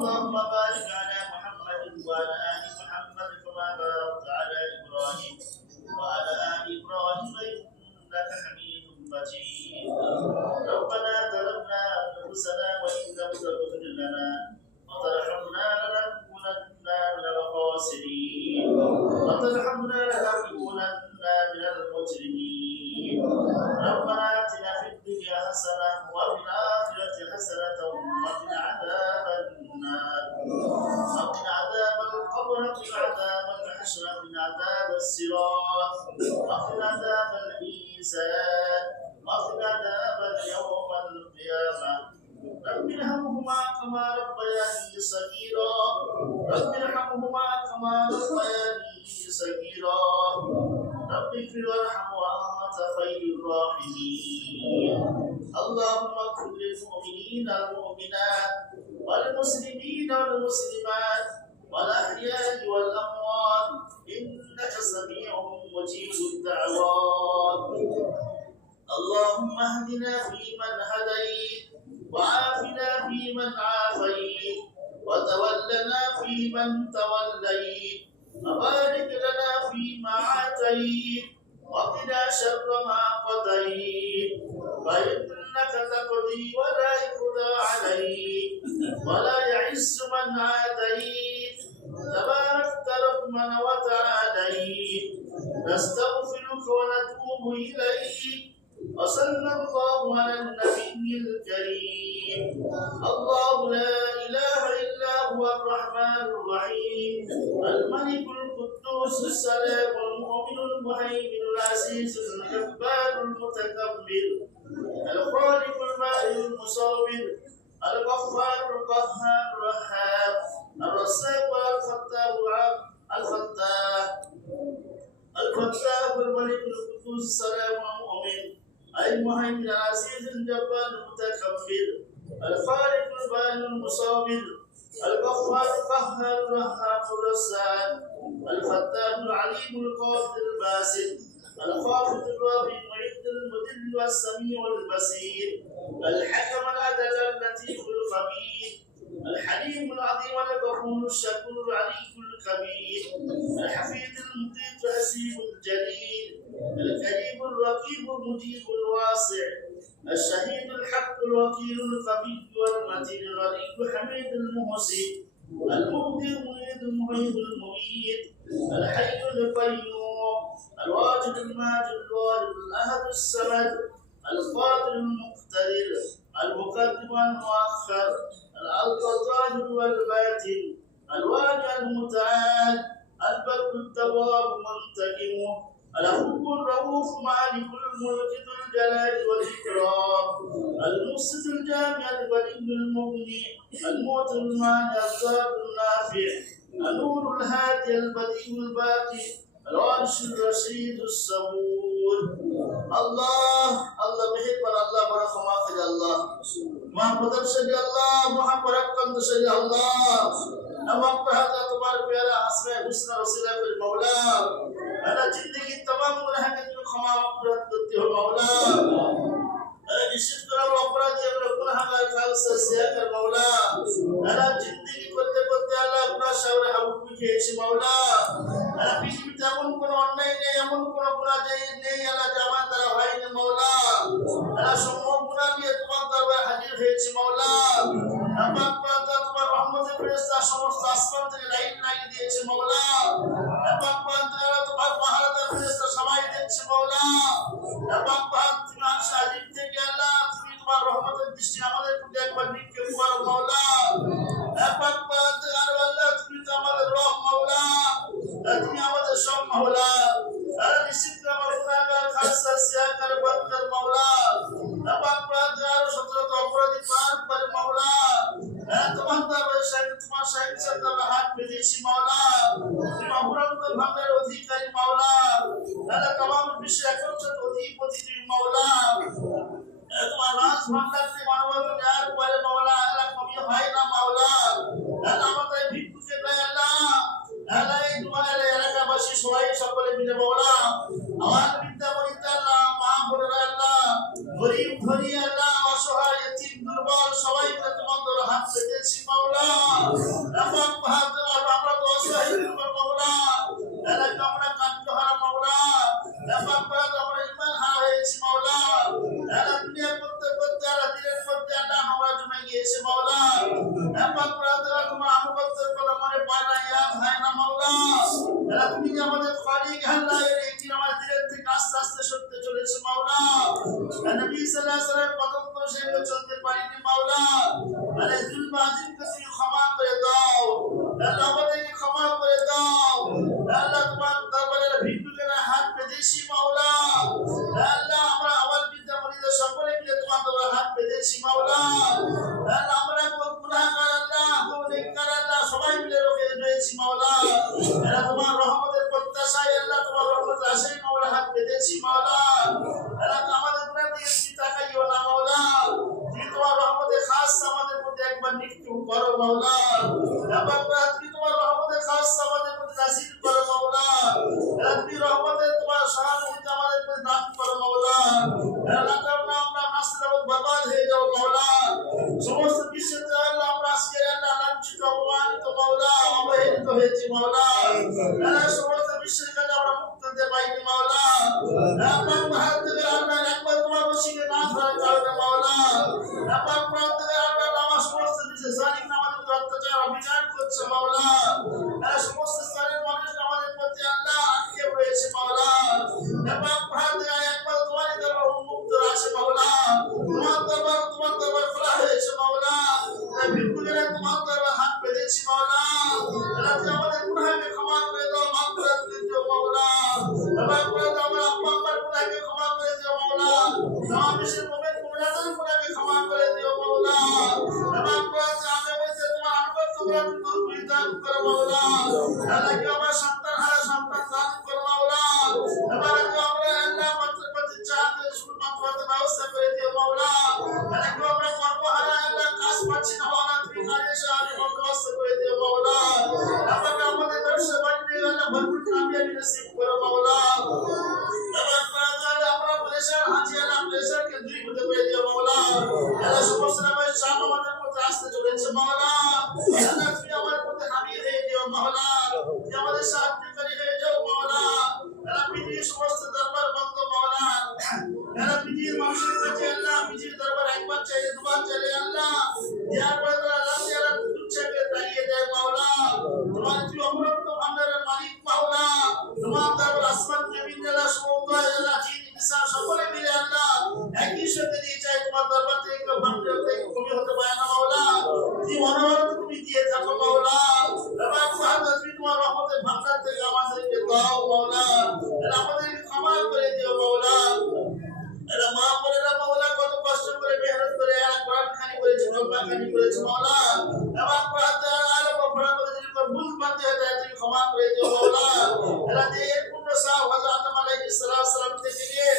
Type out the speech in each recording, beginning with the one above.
اللهم بارك على محمد وعلى آل محمد كما باركت على إبراهيم وعلى آل إبراهيم إنك حميد مجيد. ربنا ظلمنا أنفسنا وإن لم تغفر لنا وترحمنا لنكونن من الخاسرين من المجرمين. ربنا آتنا في الدنيا حسنة وفي الآخرة حسنة وقنا عذاب النار، وقنا عذاب القبر، وقنا عذاب الحشر، وقنا عذاب الصراط، وقنا عذاب الميزان، وقنا عذاب يوم القيامة. رب ارحمهما كما ربياني صغيرا، رب ارحمهما كما ربياني صغيرا، رب اغفر وارحم وأنت خير الراحمين. اللهم اغفر للمؤمنين والمؤمنات والمسلمين والمسلمات والأحياء والأموات إنك سميع مجيب الدعوات. اللهم اهدنا فيمن هديت، وعافنا فيمن عافيت، وتولنا فيمن توليت، وبارك لنا فيما آتيت، وقنا شر ما قضيت، فإنك تقضي ولا يقضى عليك، ولا يعز من عاديت، تباركت ربنا وتعاليت. نستغفرك ونتوب إليك، وصلى الله على النبي الكريم. الله لا إله إلا هو الرحمن الرحيم، الملك القدوس السلام المؤمن المهيمن العزيز الجبار المتكبر، الخالق البارئ المصور، الغفار القهار الرحاب، الرزاق الفتاح الملك القدوس السلام المؤمن المهيمن العزيز الجبار المتكبر، الخالق البارئ المصور، الغفار القهار الرحاب الرزاق، الفتاح العليم القادر الباسط، الخافض الرافع المعد المذل والسميع البصير، الحكم العدل اللطيف الخبير، الحليم العظيم الغفور الشكور العلي الكبير، الحفيظ المطيع الحسيب الجليل، الكريم الرقيب المجيب الواسع، الشهيد الحق الوكيل القوي والمتين الولي الحميد المحسن، المبدي المريد المعيد المميت، الحي القيوم، الواجد الماجد الوارد الاحد الصمد، القادر المقتدر، المقدم والمؤخر، الظاهر والباطن، الواجع المتعال، البر التواب المنتقم، العفو الرؤوف مالك الملك ذو الجلال والاكرام، المقسط الجامع الولي المغني، الموت المانع الضار النافع، النور الهادي البديع الباقي، العرش الرشيد الصبور. الله الله بحبنا الله برحمة الله محمد رسول الله محمد ركن رسول الله نمام هذا تبارك يا اسماء حسنى رسول المولى انا जिंदगी तमाम गुनाह के क्षमा मगफिरत करते हो मौला अरे निश्चित करो अपराधी और गुनाहगार खालस से कर मौला अरे जिंदगी करते करते अल्लाह अपना शौर हबूब के मौला अरे पृथ्वी তেমন কোনো অন্যায় নেই এমন কোনো গুনাহ নেই আল্লাহ জামান তারা হয়নি মওলা আল্লাহ সমূহ গুনাহ নিয়ে তোমার দরবারে হাজির হয়েছে মওলা আপাক পাতা তোমার রহমতের ফেরেশতা সমস্ত আসমান থেকে লাইন লাগিয়ে দিয়েছে মওলা আপাক পাতা তোমার পাহাড়ের ফেরেশতা সবাই দেখছে মওলা আপাক পাতা তোমার শাহিদ থেকে আল্লাহ তুমি তোমার রহমতের দৃষ্টি আমাদের প্রতি একবার নিক্ষেপ করো মওলা আপাক পাতা আল্লাহ তুমি আমাদের রব মওলা তুমি আমাদের সব মওলা আর নিশ্চিত আমার গুনাহগার খালসা সিয়াকার বদকার মওলা আপাক পাতা আর সতর্ক অপরাধী পার করে মওলা তোমার দরবারে শাহিদ তোমার শাহিদ সাল্লাল্লাহু হাত পেতেছি মওলা তুমি অপরাধ ভাঙার অধিকারী মওলা আল্লাহ तमाम বিশ্বের একচ্ছত্র অধিপতি তুমি মওলা তোমার রাজ ভাঙাতে মানবতা দেওয়ার পরে মওলা আল্লাহ কমি হয় না মওলা আল্লাহ আমাদের ভিক্ষুকে দেয় আল্লাহ আল্লাহ এই তোমার এলাকাবাসী সবাই সকলে মিলে মওলা আমার বিদ্যা বলিতে আল্লাহ মা বোনেরা আল্লাহ গরিব ধনী আল্লাহ অসহায় এতিম দুর্বল সবাইকে তোমার হাত পেতেছি মওলা মাওলা এবং বাহাদুর আমরা দোষাহীন মাওলা এলাকা আমরা কান্তহারা মাওলা এবং বাহাদুর আমরা ঈমান হারা হয়েছি মাওলা এলা দুনিয়া করতে করতে আলা দিনের মধ্যে আল্লাহ আমরা জমে গিয়েছে মাওলা এবং বাহাদুর তোমার আনুগত্যের কথা মনে পায় না ইয়া ভাই না মাওলা এলা তুমি যে আমাদের খালিক আল্লাহ এই দিন আমার দিনের থেকে আস্তে আস্তে সরতে চলেছে মাওলা নবী সাল্লাল্লাহু আলাইহি ওয়াসাল্লাম কদম তো সেভাবে চলতে পারিনি মাওলা আরে জুলম আজিমকে তুমি ক্ষমা করে দাও আল্লাহ আমাদেরকে ক্ষমা করে দাও আল্লাহ তোমার দরবারে ভিক্ষুকের হাত পেতেছি মাওলা আল্লাহ আমরা আমার পিতা মুরিদদের সকলে মিলে তোমার দরবারে হাত পেতেছি মাওলা আল্লাহ আমরা কোন গুনাহগার আল্লাহ কোন নেককার আল্লাহ সবাই মিলে রয়েছি মাওলা আল্লাহ তোমার রহমতের প্রত্যাশায় আল্লাহ তোমার রহমতের আশায় মাওলা হাত পেতেছি মাওলা আল্লাহ আমাদের গুনাহ থেকে তুমি তাকাইও না মাওলা তুমি তোমার রহমতে খাস আমাদের প্রতি একবার নিক্ষেপ করো মাওলা আল্লাহ তুমি তোমার রহমতে খাস আমাদের প্রতি নাসিব করো মাওলা আল্লাহ তুমি রহমতে তোমার সহানুভূতি আমাদের প্রতি দান করো মাওলা আল্লাহ আমরা নাসরাত বরবাদ হয়ে যাও মাওলা সমস্ত বিশ্বে আল্লাহ আমরা আজকে আল্লাহ লাঞ্ছিত অপমানিত মাওলা অবহেলিত হয়েছি মাওলা আল্লাহ সমস্ত বিশ্বের কাছে আমরা মুক্ত হতে পাইনি মাওলা আল্লাহ বাহাদুর আল্লাহ একবার তোমার বশীকে না ধরার কারণে মাওলা আল্লাহ বাহাদুর আল্লাহ আমার সমস্ত বিশ্বে জালিম আমাদের উপর অত্যাচার অবিচার করছে মাওলা আল্লাহ সমস্ত স্তরের মানুষ আমাদের প্রতি আল্লাহ আক্ষেপ রয়েছে মাওলা আল্লাহ বাহাদুর একবার তোমার দরবার উন্মুক্ত আছে মাওলা তোমার দরবার খোলা হয়েছে মাওলা ভিক্ষুকেরা তোমার দরবার হাত পেতেছি মাওলা আল্লাহ তুমি আমাদের গুনাহকে ক্ষমা করে দাও মাগফিরাত করে দিও মাওলা আল্লাহ আমার আব্বা আম্মার গুনাহকে ক্ষমা করে দিও মাওলা আমার বিশ্বের মুমিন মুমিনাতের গুনাহকে ক্ষমা করে দিও মাওলা আল্লাহ আমি বলতে তোমার আনুগত্য করার তৌফিক দান করো মাওলা আল্লাহ কি আমার সন্তান হারা সন্তান দান করো মাওলা আল্লাহ আমরা আল্লাহ প্রতি চাহতে শুরু মাত্রাতে ব্যবস্থা করে দিও মাওলা আল্লাহ কি আমরা কর্মহারা আল্লাহ কাজ পাচ্ছি না মাওলা তুমি কাজে সাহায্য ব্যবস্থা করে দিও মাওলা আল্লাহ আমাদের ব্যবসা বাণিজ্যে আল্লাহ ভরপুর কামিয়াবি নসিব করো মাওলা আল্লাহ আমরা প্রেসার আছি আল্লাহ প্রেসারকে দূরীভূত করে দিও মাওলা আল্লাহ সমস্ত রকমের চাপ আমাদের মধ্যে আসতে চলেছে মাওলা আল্লাহ তুমি আমাদের মধ্যে হামিয়ে হয়ে দিও মাওলা তুমি আমাদের সাহায্যকারী হয়ে যাও মাওলা আল্লাহ পৃথিবীর সমস্ত দরবার বন্ধ মাওলা আল্লাহ পৃথিবীর মানুষের কাছে আল্লাহ পৃথিবীর দরবার একবার চাইলে দুবার চাইলে আল্লাহ দেওয়ার পরে আল্লাহ যারা দুচ্ছাকে দাঁড়িয়ে দেয় মাওলা তোমার তুমি অমরত্ব ভান্ডারের মালিক মাওলা তোমার দরবার আসমান জমিন আল্লাহ সমুদ্র আল্লাহ জিন ইনসান সকলে মিলে আল্লাহ একই সাথে দিয়ে চাই তোমার দরবার থেকে কেউ ভান্ডার থেকে কমে হতে পারে না মাওলা তুমি অনবরত তুমি দিয়ে থাকো মাওলা এবং তুমি তোমার রহমতের ভান্ডার থেকে আমাদেরকে দাও মাওলা আমাদেরকে ক্ষমা করে দিও মাওলা এরা মা বলেরা মাওলা কত কষ্ট করে মেহনত করে কোরআন খানি করেছে রব্বা খানি করেছে মাওলা এবং কোরআন আলো পড়া করে যদি কোন ভুল বানতে হয় তাহলে তুমি ক্ষমা করে দিও মাওলা এরা যে পূর্ণ সাহাব হযরত আদম আলাইহিস সালাম থেকে নিয়ে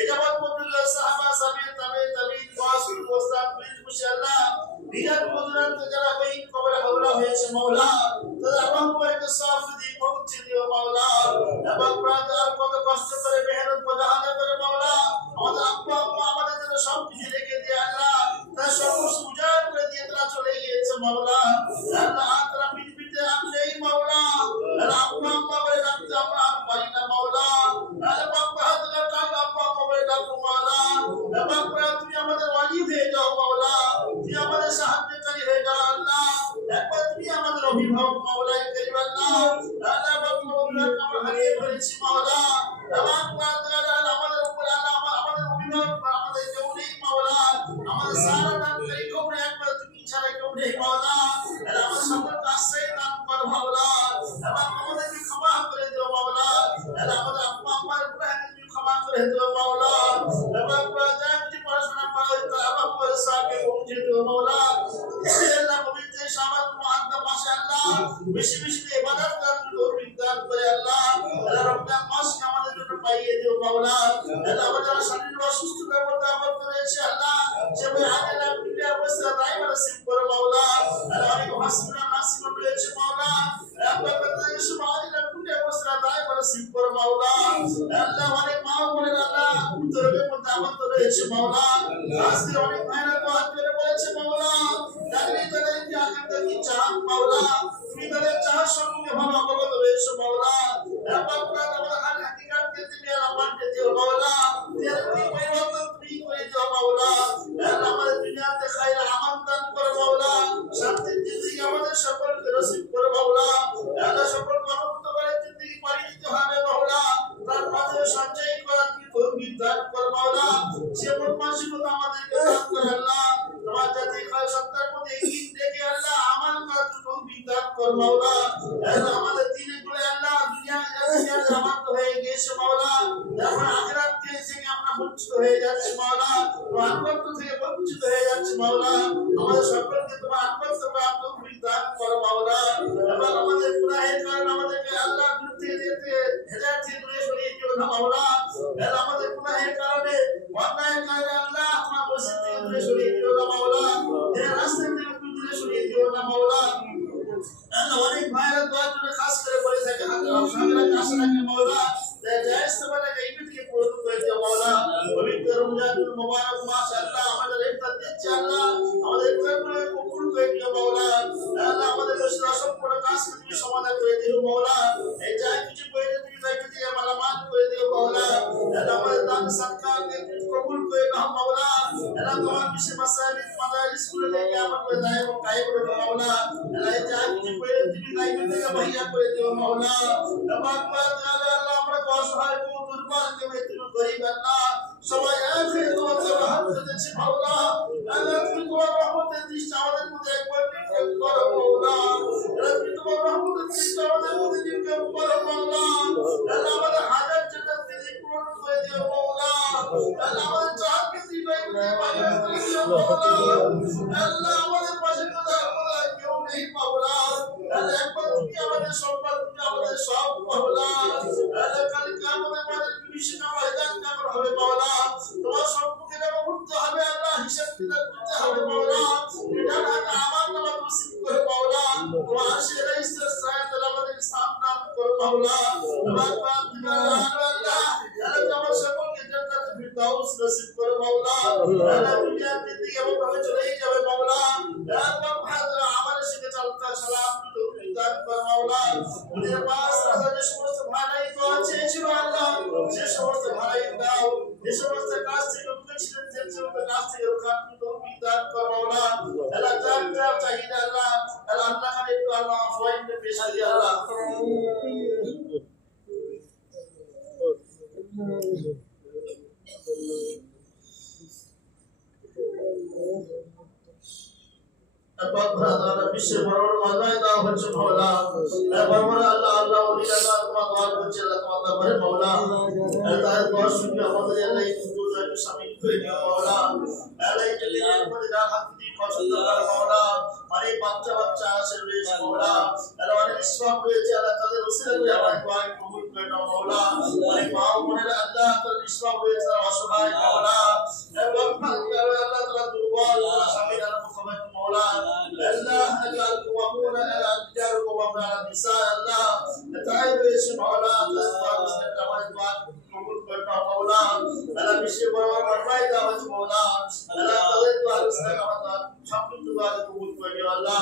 এটা বাদ পর্যন্ত সাহাবা তাবিঈন ওয়াসিল ওয়াসতাব ইনশাআল্লাহ দিনের মুদরাত যারা কই কবরে হাওলা হয়েছে মাওলা তাদের আল্লাহ পাকের সাফ দি পৌঁছে দিও মাওলা এবং প্রাণার কত কষ্ট করে মেহনত মুজাহাদা করে মাওলা আমাদের আব্বা আম্মা আমাদের জন্য সব কিছু রেখে দিয়ে আল্লাহ তার সর্বস্ব উজাড় করে দিয়ে তারা চলে গিয়েছে মাওলা আল্লাহ তারা পৃথিবীতে আসলেই মাওলা আল্লাহ আব্বা আম্মা বলে ডাকতে আমরা আর পারি না মাওলা আল্লাহ আব্বা হাজার টাকা আব্বা আম্মা বলে ডাকো মাওলা এবং তুমি আমাদের ওয়ালি হয়ে যাও মাওলা তুমি আমাদের সাহায্যকারী হয়ে যাও আল্লাহ একবার তুমি আমাদের অভিভাবক মাওলা করিম আল্লাহ আল্লাহ বাবা আমরা হারিয়ে ফেলেছি মাওলা এবং আমাদের উপর আল্লাহ আমাদের অভিভাবক আমাদের কেউ নেই মাওলা আমাদের সারা দান করি কবরে একবার তুমি ছাড়া কেউ নেই মাওলা আমাদের সকলকে আশ্রয় দান করো মাওলা এবং আমাদেরকে ক্ষমা করে দিও মাওলা আমাদের আব্বা আম্মার গুনাহকে তুমি ক্ষমা করে দিও মাওলা এবং যা কিছু পড়াশোনা করা হইতো আল্লাহ পয়সাকে পৌঁছে দিও মাওলা আল্লাহ পবিত্র শাবাত মুআদ্দাম মাসে আল্লাহ বেশি বেশি ইবাদত করার তৌফিক দান করে আল্লাহ রমজান মাস আমাদের জন্য পাইয়ে দিও মাওলা আল্লাহ আমাদের শরীর অসুস্থতার মধ্যে আবদ্ধ রয়েছে আল্লাহ সেভাবে আল্লাহ পিঠে অবস্থা তাই নসিব করো মাওলা আল্লাহ অনেক হাসনা নাসিব রয়েছে মাওলা আল্লাহ কথা ইসু আল্লাহ পিঠে অবস্থা তাই নসিব করো মাওলা আল্লাহ অনেক মা বলে আল্লাহ উত্তরের মধ্যে আবদ্ধ রয়েছে মাওলা আজকে অনেক ভাইরা তো হাত ধরে বলেছে মাওলা তাদেরকে আখিরাতে কি চান মাওলা তুমি তাদের চাওয়ার সম্মুখে ভালো অবগত রয়েছো মাওলা এবং আমাদের হাল হাকিকাতকে তুমি আমাকে দিও মাওলা এর কি পরিবর্তন তুমি করে দিও মাওলা আমাদের দুনিয়াতে খায়র আমল দান করো মাওলা শান্তির জিন্দেগি আমাদের সকলকে নসিব করো মাওলা আল্লাহ সকল মানবত করে জিন্দেগি পাড়ি দিতে হবে মাওলা তার মাঝে সঞ্চয় করার কি তৌফিক দান করো মাওলা সে মন মানসিকতা আমাদেরকে দান করো আল্লাহ তোমার জাতি খায় সত্তার মধ্যে একদিন দেখে আল্লাহ আমল করার তৌফিক দান করো মাওলা আল্লাহ আমাদের দিনে করে আল্লাহ দুনিয়া জামাত হয়ে গেছে মাওলা এখন আখিরাত থেকে আমরা বঞ্চিত হয়ে যাচ্ছি মাওলা তোমার আনন্দ থেকে বঞ্চিত হয়ে যাচ্ছি মাওলা আমাদের সকলকে তোমার আনন্দ করার তৌফিক দান করো মাওলা এবং আমাদের গুনাহের কারণে আমাদেরকে আল্লাহ বিরুদ্ধে যেতে হেদায়েত থেকে দূরে সরিয়ে দিও না মাওলা এবং আমাদের গুনাহের কারণে অন্যায়ের কারণে আল্লাহ তোমার মসজিদ থেকে দূরে সরিয়ে দিও না মাওলা এই রাস্তা থেকে দূরে সরিয়ে দিও না মাওলা আল্লাহ অনেক ভাইরা দোয়া করে খাস করে বলে থাকে হাত সাগরা কাছে রাখে মাওলা জায়েজ সবারে ইবাদতকে পূরণ করে দিও মাওলা পবিত্র রমজানুল মুবারক মাস আল্লাহ আমাদের ইফতার দিচ্ছে আল্লাহ আমাদের ইফতারগুলো কবুল করে দিও মাওলা আল্লাহ আমাদের সব বড় কাজ তুমি সমাধান করে দিও মাওলা এই যা কিছু কইলে তুমি তাইকে দিয়ে মালামাল করে দিও মাওলা আল্লাহ আমাদের দান সদকাকে কবুল করে নাও মাওলা আল্লাহ তোমার বিশেষ মাসাজিদ মাদারিস গুলো থেকে আমাদের দায়িত্ব কায়েম করে দাও মাওলা আল্লাহ এই যা কিছু কইলে তুমি তাইকে দিয়ে ভাইয়া করে দিও মাওলা আল্লাহ আমরা অসহায় দুর্বল কেউ তুমি গরিব আল্লাহ সবাই আখির তোমার রহমত দিচ্ছি মাওলা আল্লাহ তুমি তোমার রহমতের দৃষ্টি আমাদের মধ্যে একবার নিক্ষেপ করো মাওলা আল্লাহ তুমি তোমার রহমতের দৃষ্টি আমাদের মধ্যে নিক্ষেপ করো মাওলা আল্লাহ আমাদের হাজার জান্নাত থেকে পূরণ করে দিও মাওলা আল্লাহ আমাদের চাহকে দিবাই করে দিও মাওলা আল্লাহ আমাদের পাশে কথা কেউ নেই মাওলা আল্লাহ একবার তুমি আমাদের সম্পদ তুমি আমাদের সব মাওলা আল্লাহ কালকে আমাদের মাঝে বিশেষ ময়দান কেমন হবে মাওলা তোমার সম্মুখে যখন উঠতে হবে আল্লাহ হিসাব কিতাব করতে হবে মাওলা এটা না আমার নাম নসিব করে মাওলা তোমার আশির ইসরা সায়াত আমাদের সামনে করো মাওলা তোমার পাক আল্লাহ আল্লাহ আমার সকলকে জান্নাত ফিরদাউস নসিব করো মাওলা আল্লাহ দুনিয়ার দিকে এমন ভাবে চলে যাবে মাওলা আল্লাহ ভালো আমাদের সাথে চলতে সালাম তৌফিক দান করো মাওলা ওদের পাশ রাজা যে সমস্ত ভাই তো আছে ছিল আল্লাহ যে সমস্ত ভাই দাও যে সমস্ত কাজ থেকে উঠেছিলেন যে সমস্ত কাজ থেকে রক্ষা তৌফিক দান করো মাওলা আল্লাহ যা চাহিদা আল্লাহ আল্লাহ খালি একটু আল্লাহ সবাইকে পেশ করি আল্লাহ বিশ্বের বড় বড় মাদায় দেওয়া হচ্ছে মাওলা বড় বড় আল্লাহ আল্লাহ ওলি আল্লাহ তোমার দোয়া করছে আল্লাহ তোমার দরবারে মাওলা তার দোয়া শুনে আমাদের আল্লাহ এই দুজনকে শামিল করে দিও মাওলা আল্লাহ এই দিনের মধ্যে যা হাত দিয়ে পছন্দ করে মাওলা অনেক বাচ্চা বাচ্চা আছে রয়েছে মাওলা আল্লাহ অনেক ইসলাম রয়েছে আল্লাহ তাদের উসিলা করে আমার দোয়া কবুল করে নাও মাওলা অনেক মা বোনেরা আল্লাহ তাদের ইসলাম রয়েছে অসহায় মাওলা এবং আল্লাহ তাআলা দুর্বল শামিল আল্লাহ মুহাম্মদ মাওলা আল্লাহ আল্লাহ কুওয়ামুনা আল-রিজাল কুওয়ামুনা আল-নিসা আল্লাহ তাআলা রয়েছে মাওলা আল্লাহ তাআলা আমাদের দোয়া কবুল করে নাও মাওলা আল্লাহ বিশ্বের বড় বড় মারফায় দাও মাওলা আল্লাহ তাদের দোয়া আমাদের সব কিছু দোয়া কবুল করে নিও আল্লাহ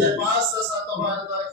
যে পাঁচ সাত তোমার দোয়া